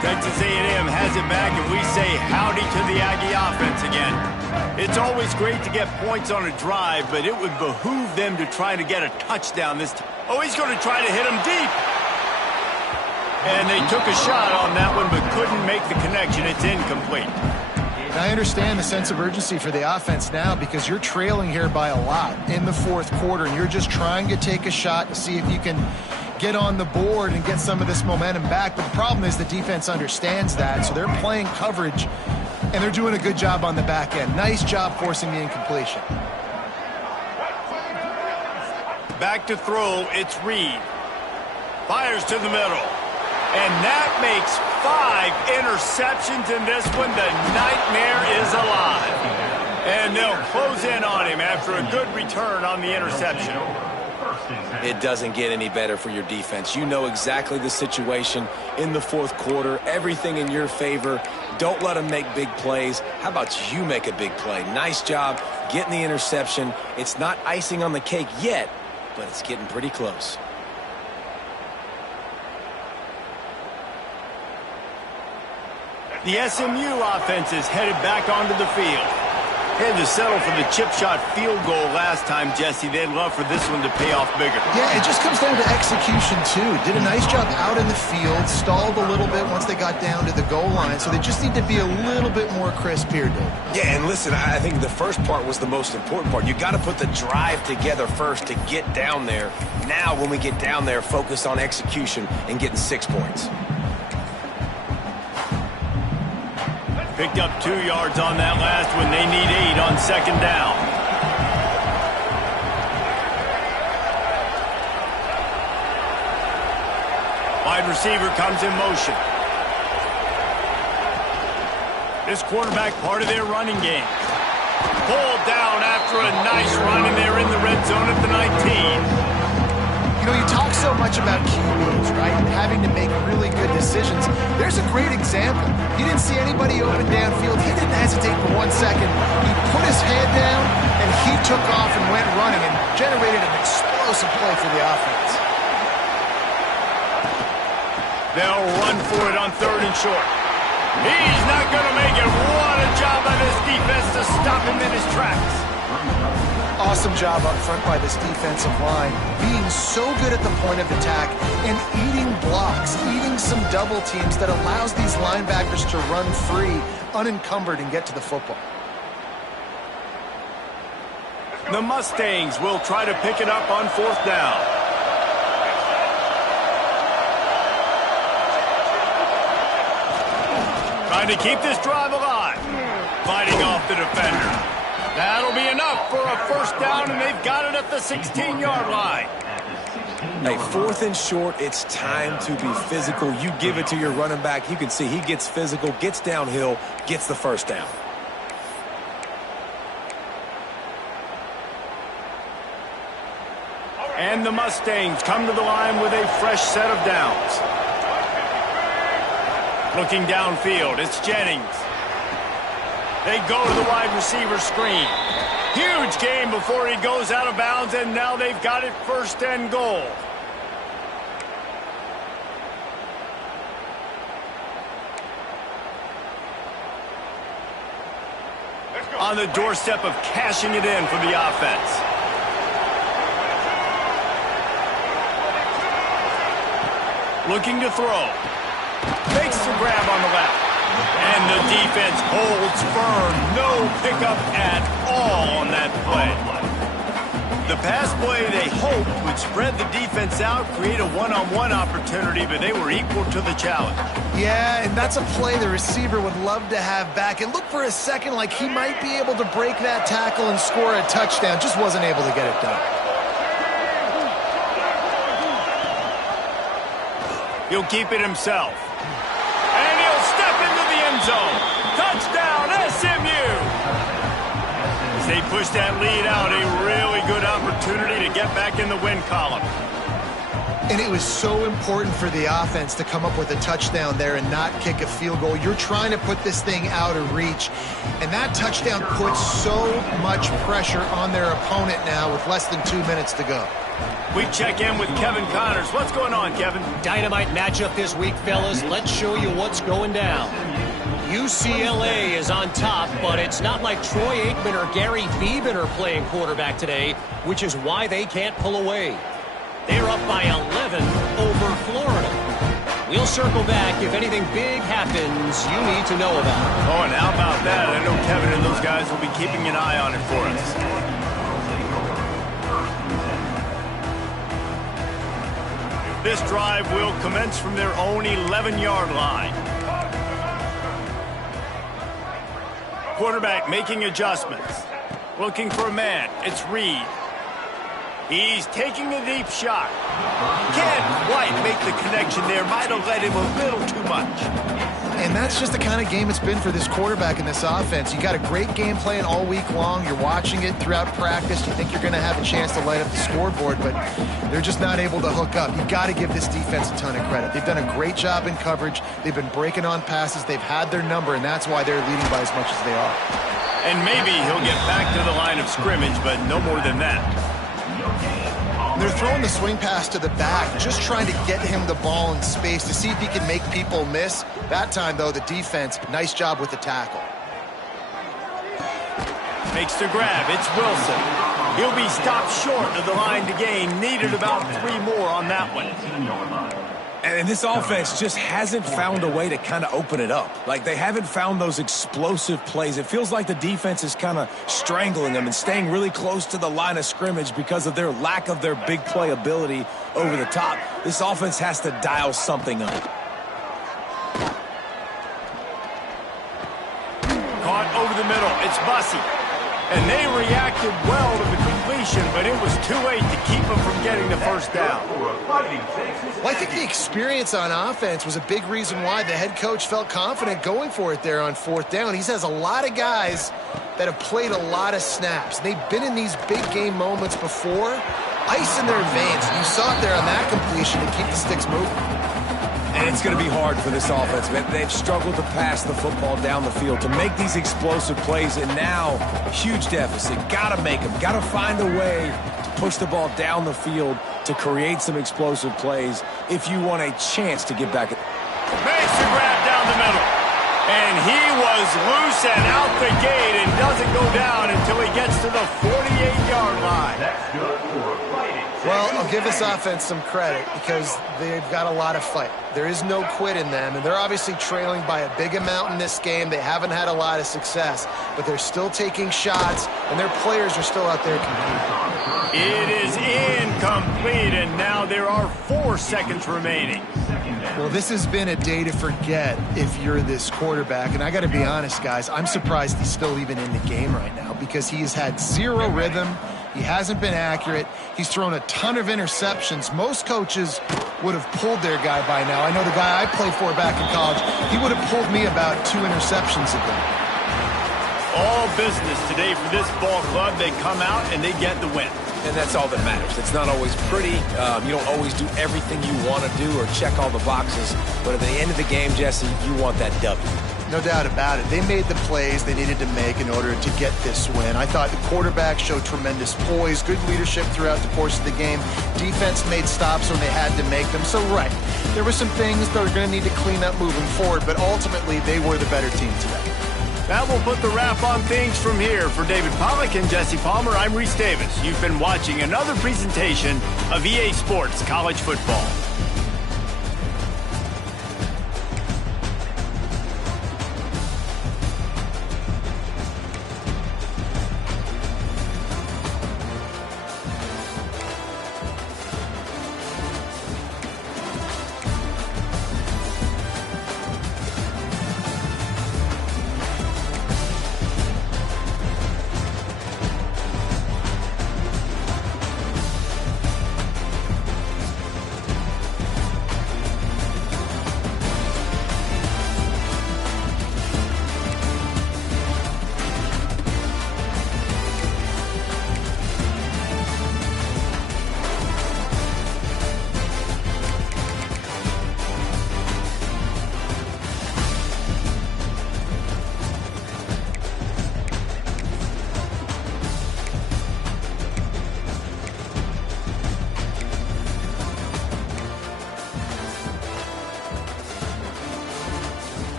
Texas A&M has it back, and we say howdy to the Aggie offense again. It's always great to get points on a drive, but it would behoove them to try to get a touchdown this time. Oh, he's going to try to hit him deep. And they took a shot on that one, but couldn't make the connection. It's incomplete. I understand the sense of urgency for the offense now because you're trailing here by a lot in the fourth quarter, and you're just trying to take a shot to see if you can get on the board and get some of this momentum back. But the problem is the defense understands that, so they're playing coverage, and they're doing a good job on the back end. Nice job forcing the incompletion. Back to throw, it's Reed. Fires to the middle. And that makes 5 interceptions in this one. The nightmare is alive. And they'll close in on him after a good return on the interception. It doesn't get any better for your defense. You know exactly the situation in the fourth quarter. Everything in your favor. Don't let them make big plays. How about you make a big play? Nice job getting the interception. It's not icing on the cake yet, but it's getting pretty close. The SMU offense is headed back onto the field. Had to settle for the chip shot field goal last time, Jesse. They'd love for this one to pay off bigger. Yeah, it just comes down to execution, too. Did a nice job out in the field, stalled a little bit once they got down to the goal line, so they just need to be a little bit more crisp here, Dave. Yeah, and listen, I think the first part was the most important part. You got to put the drive together first to get down there. Now, when we get down there, focus on execution and getting 6 points. Picked up 2 yards on that last one. They need 8 on second down. Wide receiver comes in motion. This quarterback part of their running game. Pulled down after a nice run, and they're in the red zone at the 19. You know, you talk so much about QBs, right? Having to make really good decisions. There's a great example. He didn't see anybody open downfield. He didn't hesitate for 1 second. He put his head down, and he took off and went running and generated an explosive play for the offense. They'll run for it on 3rd and short. He's not going to make it. What a job by this defense to stop him in his tracks. Awesome job up front by this defensive line, being so good at the point of attack and eating blocks, eating some double teams that allows these linebackers to run free, unencumbered, and get to the football. The Mustangs will try to pick it up on 4th down. Trying to keep this drive alive. Fighting off the defender. That'll be enough for a 1st down, and they've got it at the 16-yard line. Hey, 4th and short, it's time to be physical. You give it to your running back. You can see he gets physical, gets downhill, gets the 1st down. And the Mustangs come to the line with a fresh set of downs. Looking downfield, it's Jennings. They go to the wide receiver screen. Huge game before he goes out of bounds, and now they've got it 1st and goal. On the doorstep of cashing it in for the offense. Looking to throw. Makes the grab on the left. And the defense holds firm. No pickup at all on that play. The pass play they hoped would spread the defense out, create a one-on-one opportunity, but they were equal to the challenge. Yeah, and that's a play the receiver would love to have back. It looked for a second like he might be able to break that tackle and score a touchdown. Just wasn't able to get it done. He'll keep it himself. And he'll step into the end zone. Touchdown, SMU! As they push that lead out, a really good opportunity to get back in the win column. And it was so important for the offense to come up with a touchdown there and not kick a field goal. You're trying to put this thing out of reach, and that touchdown puts so much pressure on their opponent now with less than 2 minutes to go. We check in with Kevin Connors. What's going on, Kevin? Dynamite matchup this week, fellas. Let's show you what's going down. UCLA is on top, but it's not like Troy Aikman or Gary Beeman are playing quarterback today, which is why they can't pull away. They're up by 11 over Florida. We'll circle back if anything big happens you need to know about. Oh, and how about that? I know Kevin and those guys will be keeping an eye on it for us. This drive will commence from their own 11-yard line. Quarterback making adjustments. Looking for a man. It's Reed. He's taking a deep shot. Can't quite make the connection there. Might have led him a little too much. And that's just the kind of game it's been for this quarterback in this offense. You got a great game plan all week long. You're watching it throughout practice. You think you're going to have a chance to light up the scoreboard, but they're just not able to hook up. You got to give this defense a ton of credit. They've done a great job in coverage. They've been breaking on passes. They've had their number, and that's why they're leading by as much as they are. And maybe he'll get back to the line of scrimmage, but no more than that. They're throwing the swing pass to the back, just trying to get him the ball in space to see if he can make people miss. That time, though, the defense, nice job with the tackle. Fakes the grab. It's Wilson. He'll be stopped short of the line to gain. Needed about 3 more on that one. And this offense just hasn't found a way to kind of open it up. Like, they haven't found those explosive plays. It feels like the defense is kind of strangling them and staying really close to the line of scrimmage because of their lack of their big play ability over the top. This offense has to dial something up. Caught over the middle. It's Bussey. And they reacted well to the completion, but it was too late to keep them from getting the first down. Well, I think the experience on offense was a big reason why the head coach felt confident going for it there on 4th down. He has a lot of guys that have played a lot of snaps. They've been in these big game moments before. Ice in their veins. You saw it there on that completion to keep the sticks moving. And it's going to be hard for this offense, man. They've struggled to pass the football down the field, to make these explosive plays, and now, huge deficit. Got to make them. Got to find a way to push the ball down the field to create some explosive plays if you want a chance to get back. Makes the grab down the middle. And he was loose and out the gate and doesn't go down until he gets to the 48-yard line. That's good for a fighting. Well, I'll give this offense some credit because they've got a lot of fight. There is no quit in them, and they're obviously trailing by a big amount in this game. They haven't had a lot of success, but they're still taking shots, and their players are still out there competing. It is incomplete, and now there are 4 seconds remaining. Well, this has been a day to forget if you're this quarterback, and I got to be honest, guys, I'm surprised he's still even in the game right now because he has had 0 rhythm. He hasn't been accurate. He's thrown a ton of interceptions. Most coaches would have pulled their guy by now. I know the guy I played for back in college, he would have pulled me about 2 interceptions ago. All business today for this ball club. They come out and they get the win. And that's all that matters. It's not always pretty. You don't always do everything you want to do or check all the boxes. But at the end of the game, Jesse, you want that W. No doubt about it. They made the plays they needed to make in order to get this win. I thought the quarterback showed tremendous poise, good leadership throughout the course of the game. Defense made stops when they had to make them. So, right, there were some things that are going to need to clean up moving forward, but ultimately they were the better team today. That will put the wrap on things from here. For David Pollack and Jesse Palmer, I'm Reese Davis. You've been watching another presentation of EA Sports College Football.